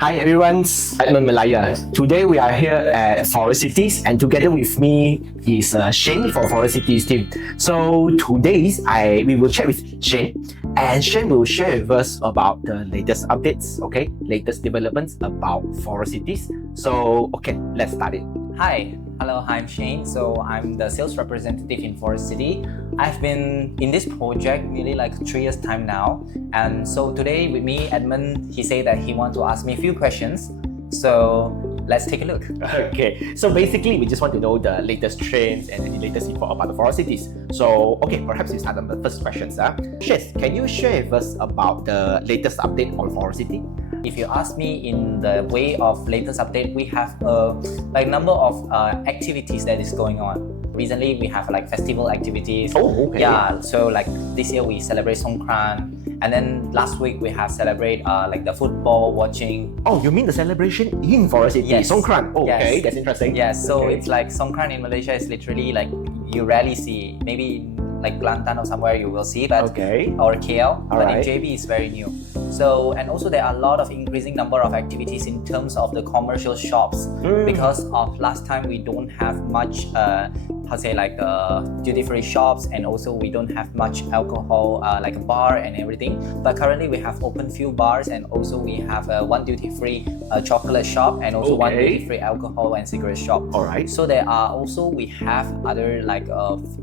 Hi everyone, Edmund Malaya. Today we are here at Forest Cities and together with me is Shane for Forest Cities team. So today we will chat with Shane and Shane will share with us about the latest updates, latest developments about Forest Cities. So let's start it. Hi, hello, I'm Shane. So I'm the sales representative in Forest City. I've been in this project nearly like 3 years time now. And so today with me, Edmund, he said that he wants to ask me a few questions. So let's take a look. Okay, so basically we just want to know the latest trends and the latest info about the Forest Cities. So perhaps you start on the first questions. Shane, can you share with us about the latest update on Forest City? If you ask me in the way of latest update, we have a number of activities that is going on. Recently, we have like festival activities. Oh, okay. Yeah, so like this year we celebrate Songkran. And then last week we have celebrate like the football watching. Oh, you mean the celebration in Forest City? Yes. Songkran. Oh, Yes. Okay, that's interesting. Yes, so Okay. it's like Songkran in Malaysia is literally like you rarely see. Maybe like Kelantan or somewhere you will see that. Okay. Or KL, but Alright. in JB it's very new. So, and also there are a lot of increasing number of activities in terms of the commercial shops because of last time we don't have much duty-free shops, and also we don't have much alcohol like a bar and everything. But currently we have opened few bars, and also we have one duty-free chocolate shop, and also one duty-free alcohol and cigarette shop. Alright. So there are also, we have other like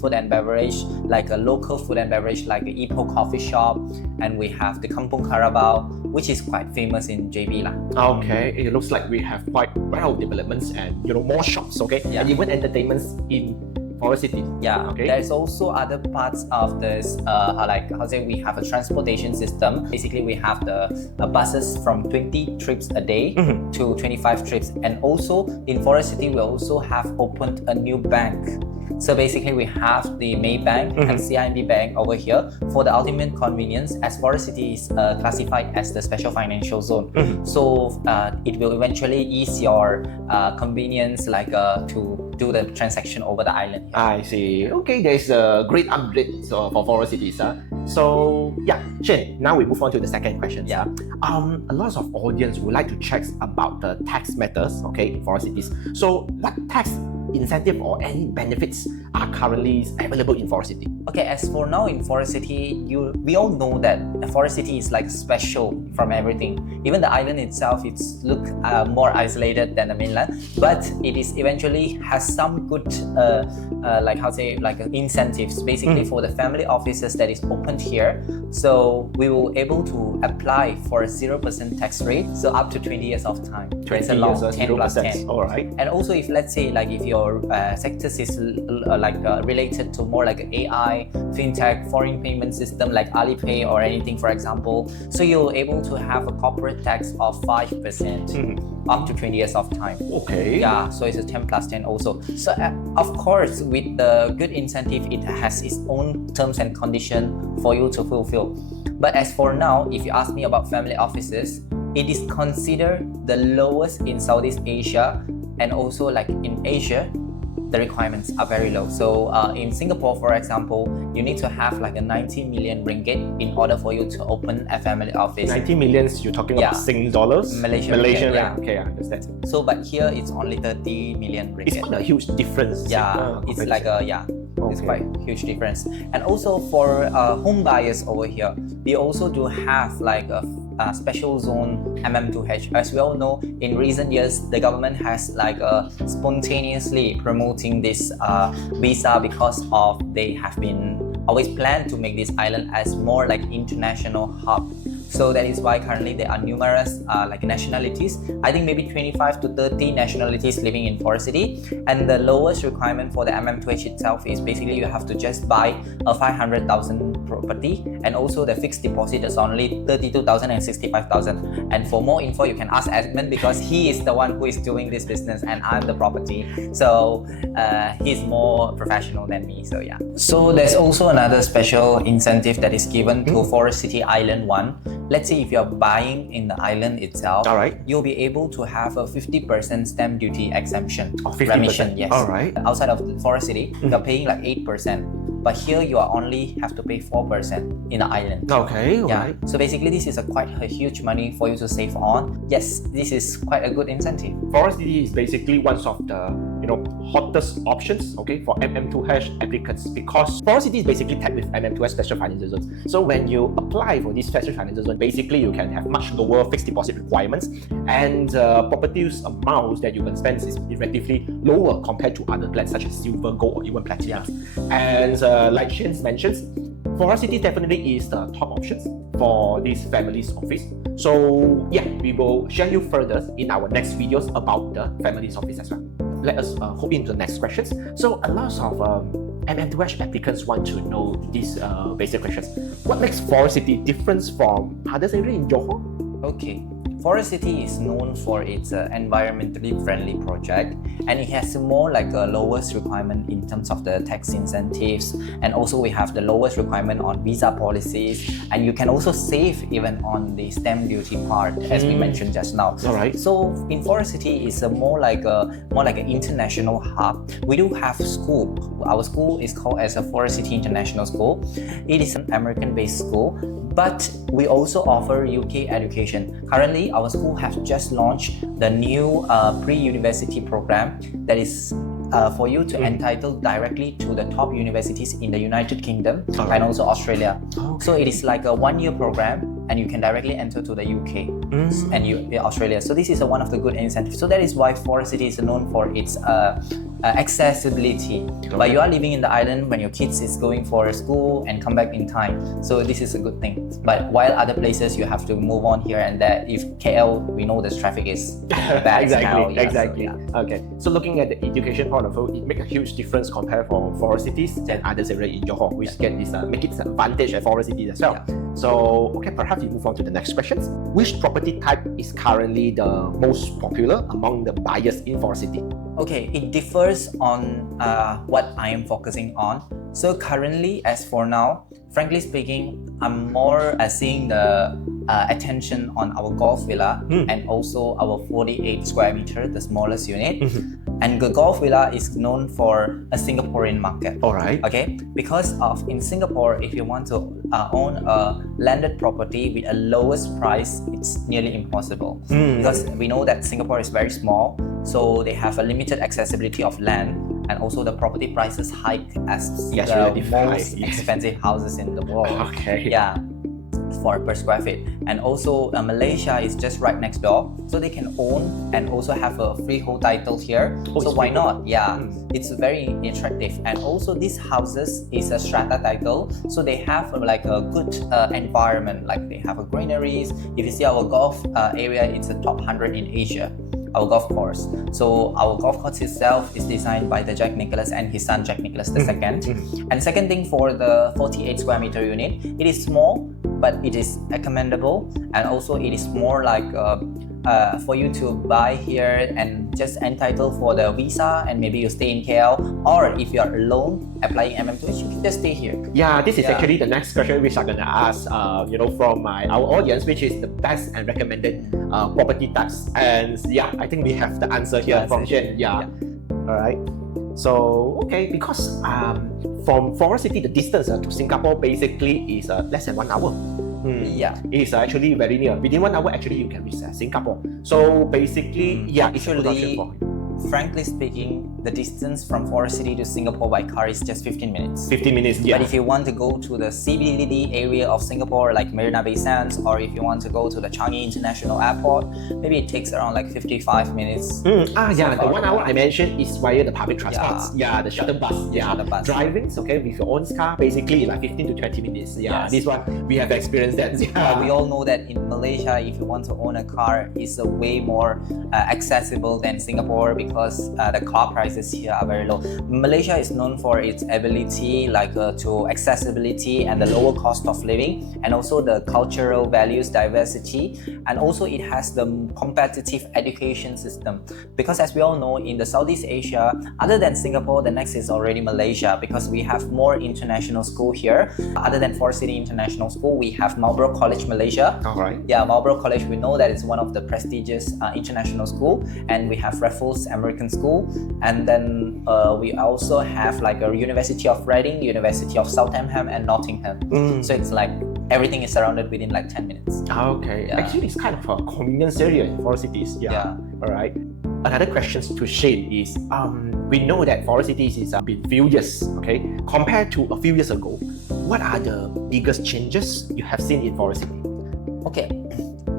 food and beverage, like a local food and beverage like the Ipoh coffee shop, and we have the Kampung Carabao, which is quite famous in JB lah. Okay, it looks like we have quite well developments and more shops, Yeah. and even entertainments in Forest City. Yeah, Okay. there's also other parts of this, we have a transportation system. Basically, we have the buses from 20 trips a day to 25 trips. And also in Forest City, we also have opened a new bank. So basically, we have the Maybank and CIMB Bank over here for the ultimate convenience, as Forest City is classified as the special financial zone. So it will eventually ease your convenience to do the transaction over the island. I see. Okay, there's a great upgrade for Forest Cities. So Shane, now we move on to the second question. Yeah. A lot of audience would like to check about the tax matters, in Forest Cities. So what tax incentive or any benefits are currently available in Forest City? Okay, as for now in Forest City, we all know that Forest City is like special from everything. Even the island itself, it's more isolated than the mainland, but it is eventually has some good incentives basically for the family offices that is opened here. So we will able to apply for a 0% tax rate, so up to 20 years of time. 20 It's a long years, 10 plus 10. All right. And also, if let's say like if your sectors is related to more like AI, fintech, foreign payment system like Alipay or anything, for example, so you're able to have a corporate tax of 5% up to 20 years of time. Okay. Yeah, so it's a 10 plus 10 also. So of course, with the good incentive, it has its own terms and condition for you to fulfill. But as for now, if you ask me about family offices, it is considered the lowest in Southeast Asia, and also like in Asia, the requirements are very low. So in Singapore, for example, you need to have like a 90 million ringgit in order for you to open a family office. 90 millions, you're talking about Sing dollars? Malaysian Malaysian ringgit, rand. Okay, I understand. So, but here it's only 30 million ringgit. It's not a huge difference. Yeah, it's like it's quite huge difference. And also for home buyers over here, we also do have like a special zone MM2H. As we all know, in recent years, the government has spontaneously promoting this visa because of they have been always planned to make this island as more like international hub. So that is why currently there are numerous nationalities. I think maybe 25 to 30 nationalities living in Forest City. And the lowest requirement for the MM2H itself is basically you have to just buy a 500,000 property, and also the fixed deposit is only 32,000 and 65,000. And for more info, you can ask Edmund because he is the one who is doing this business and I'm the property. So he's more professional than me. So yeah. So there's also another special incentive that is given to Forest City Island 1. Let's say if you're buying in the island itself, you'll be able to have a 50% stamp duty exemption. 50%. Remission, yes. Alright. Outside of the Forest City, you're paying like 8%. but here you are only have to pay 4% in the island. Okay, Yeah. alright. So basically, this is quite a huge money for you to save on. Yes, this is quite a good incentive. Forest City is basically one of the hottest options, okay, for MM2H applicants, because Forest City is basically tagged with MM2H special financial zones. So when you apply for this special financial zone, basically you can have much lower fixed deposit requirements, and properties amounts that you can spend is relatively lower compared to other plans such as silver, gold, or even platinum. And like Shane mentions, Forest City definitely is the top options for these families office. So yeah, we will share you further in our next videos about the families office as well. Let us hop into the next questions. So a lot of MM2H applicants want to know these basic questions. What makes Forest City different from other areas in Johor? Okay. Forest City is known for its environmentally friendly project, and it has more like a lowest requirement in terms of the tax incentives, and also we have the lowest requirement on visa policies, and you can also save even on the stamp duty part, as we mentioned just now. Alright. So in Forest City, it's more like an international hub. We do have school. Our school is called as a Forest City International School. It is an American-based school, but we also offer UK education. Currently, our school has just launched the new pre-university program that is for you to entitle directly to the top universities in the United Kingdom and also Australia. So it is like a 1-year program, and you can directly enter to the UK and Australia. So this is one of the good incentives. So that is why Forest City is known for its accessibility. But you are living in the island when your kids is going for school and come back in time. So this is a good thing. But while other places you have to move on here and there. If KL, we know the traffic is bad Exactly, now. exactly. Okay, so looking at the education point of view, it makes a huge difference compared for Forest Cities and other areas in Johor, which get this make its advantage at Forest Cities as well. So okay, perhaps we move on to the next questions. Which property type is currently the most popular among the buyers in Forest City? Okay, it differs on what I am focusing on. So currently, as for now, frankly speaking, I'm more seeing the attention on our golf villa and also our 48 square meter, the smallest unit. And the golf villa is known for a Singaporean market. Alright. Okay, because of in Singapore, if you want to own a landed property with a lowest price, it's nearly impossible. Because we know that Singapore is very small, so they have a limited accessibility of land, and also the property prices hike as the most expensive houses in the world. Okay. Yeah, for per square feet. And also Malaysia is just right next door, so they can own and also have a freehold title here. So why not? Yeah, it's very attractive. And also these houses is a strata title, so they have like a good environment, like they have a greeneries. If you see our golf area, it's a top 100 in Asia, our golf course. So our golf course itself is designed by the Jack Nicholas and his son Jack Nicholas II. And second thing, for the 48 square meter unit, it is small, but it is commendable, and also it is more like for you to buy here and just entitled for the visa, and maybe you stay in KL, or if you are alone applying MM2H, you can just stay here. Yeah, this is actually the next question which I'm gonna ask, from our audience, which is the best and recommended property types. And yeah, I think we have the answer here from Shane. Yeah. All right. So okay, because from Forest City, the distance to Singapore basically is less than 1 hour. Yeah, it is actually very near. Within 1 hour, actually, you can reach Singapore. So basically, yeah, it's a good option for you. Frankly speaking, the distance from Forest City to Singapore by car is just 15 minutes. 15 minutes, yeah. But if you want to go to the CBD area of Singapore, like Marina Bay Sands, or if you want to go to the Changi International Airport, maybe it takes around like 55 minutes. The 1 hour I mentioned is via the public transports. Yeah, the shuttle bus. Shuttle bus. Driving, okay, with your own car, basically like 15 to 20 minutes. Yeah, this one, we have experienced that. Yeah. We all know that in Malaysia, if you want to own a car, it's way more accessible than Singapore, because the car prices here are very low. Malaysia is known for its ability to accessibility and the lower cost of living, and also the cultural values diversity, and also it has the competitive education system, because as we all know, in the Southeast Asia, other than Singapore, the next is already Malaysia, because we have more international school here. Other than Forest City International School, we have Marlborough College Malaysia. Alright. Yeah, Marlborough College, we know that it's one of the prestigious international school, and we have Raffles American school, and then we also have like a University of Reading, University of Southampton, and Nottingham. So it's like everything is surrounded within like 10 minutes. Okay. Yeah. Actually, it's kind of a convenience area in forest cities. Yeah. All right. Another question to Shane is, we know that forest cities is been few years, okay? Compared to a few years ago, what are the biggest changes you have seen in forest city? Okay,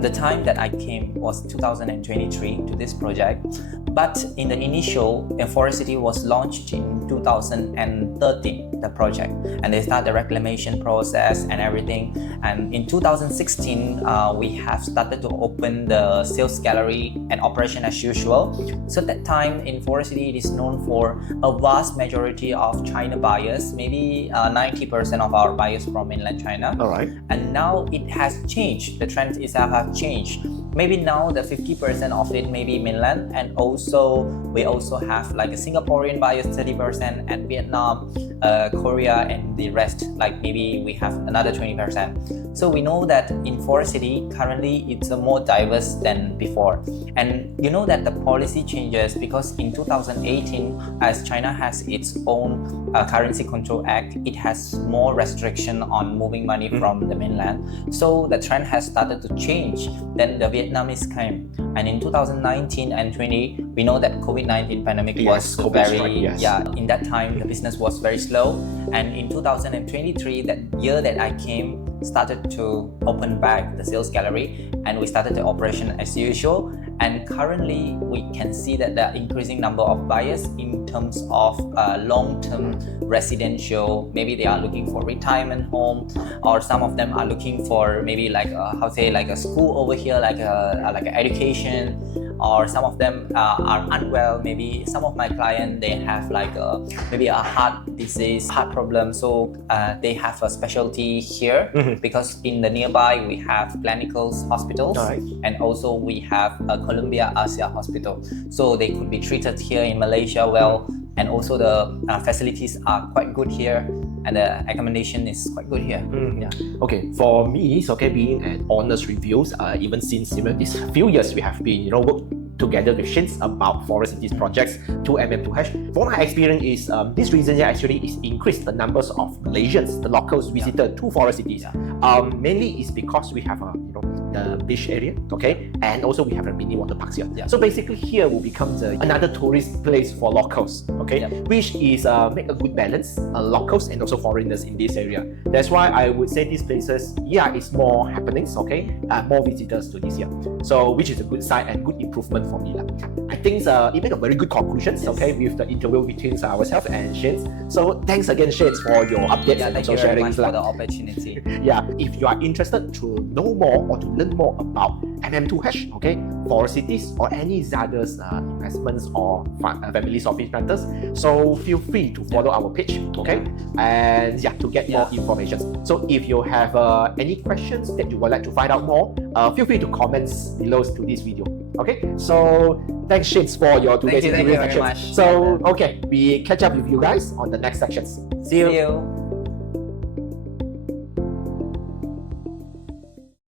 the time that I came was 2023 to this project, but in the initial, Forest City was launched in 2013, the project, and they start the reclamation process and everything. And in 2016, we have started to open the sales gallery and operation as usual. So that time in Forest City, it is known for a vast majority of China buyers, maybe 90% of our buyers from mainland China. All right. And now it has changed. The trend is have changed. Maybe now the 50% of it may be mainland, and also we also have like a Singaporean buyers 30%, and Vietnam, Korea, and the rest, like maybe we have another 20%. So we know that in Forest City currently it's more diverse than before, and you know that the policy changes because in 2018, as China has its own currency control act, it has more restriction on moving money from the mainland. So the trend has started to change. Then the Vietnamese came, and in 2019 and 20, we know that COVID-19 pandemic was very in that time the business was very slow, and in 2023, that year that I came, started to open back the sales gallery, and we started the operation as usual. And currently we can see that the increasing number of buyers in terms of long-term residential, maybe they are looking for retirement home, or some of them are looking for maybe like like a school over here, like an education, or some of them are unwell. Maybe some of my clients, they have like maybe a heart disease, heart problem, so they have a specialty here because in the nearby we have Clinicals hospitals, and also we have a Columbia Asia hospital, so they could be treated here in Malaysia well, and also the facilities are quite good here, and the accommodation is quite good here. Okay, for me, it's okay being an honest reviews. Even since these few years we have been worked together with Shins about Forest Cities projects 2mm2H. For my experience is this reason actually is increased the numbers of Malaysians, the locals visited to Forest Cities. Mainly is because we have the beach area, okay, and also we have a mini water parks here. So basically here will become another tourist place for locals, okay, which is make a good balance, locals and also foreigners in this area. That's why I would say these places, it's more happenings, okay, more visitors to this year. So which is a good sign and good improvement for me. I think it made a very good conclusions, okay, with the interview between ourselves and Shane. So thanks again, Shane, for your updates and thank also you very sharing much for the opportunity. If you are interested to know more or to learn more about MM2H, okay, Forest Cities or any others investments or families office renters, so feel free to follow our page, okay, and to get more information. So if you have any questions that you would like to find out more, feel free to comment below to this video. Okay, so thanks Shane for your today's interview very much. So okay, we catch up with you guys on the next sections. See you.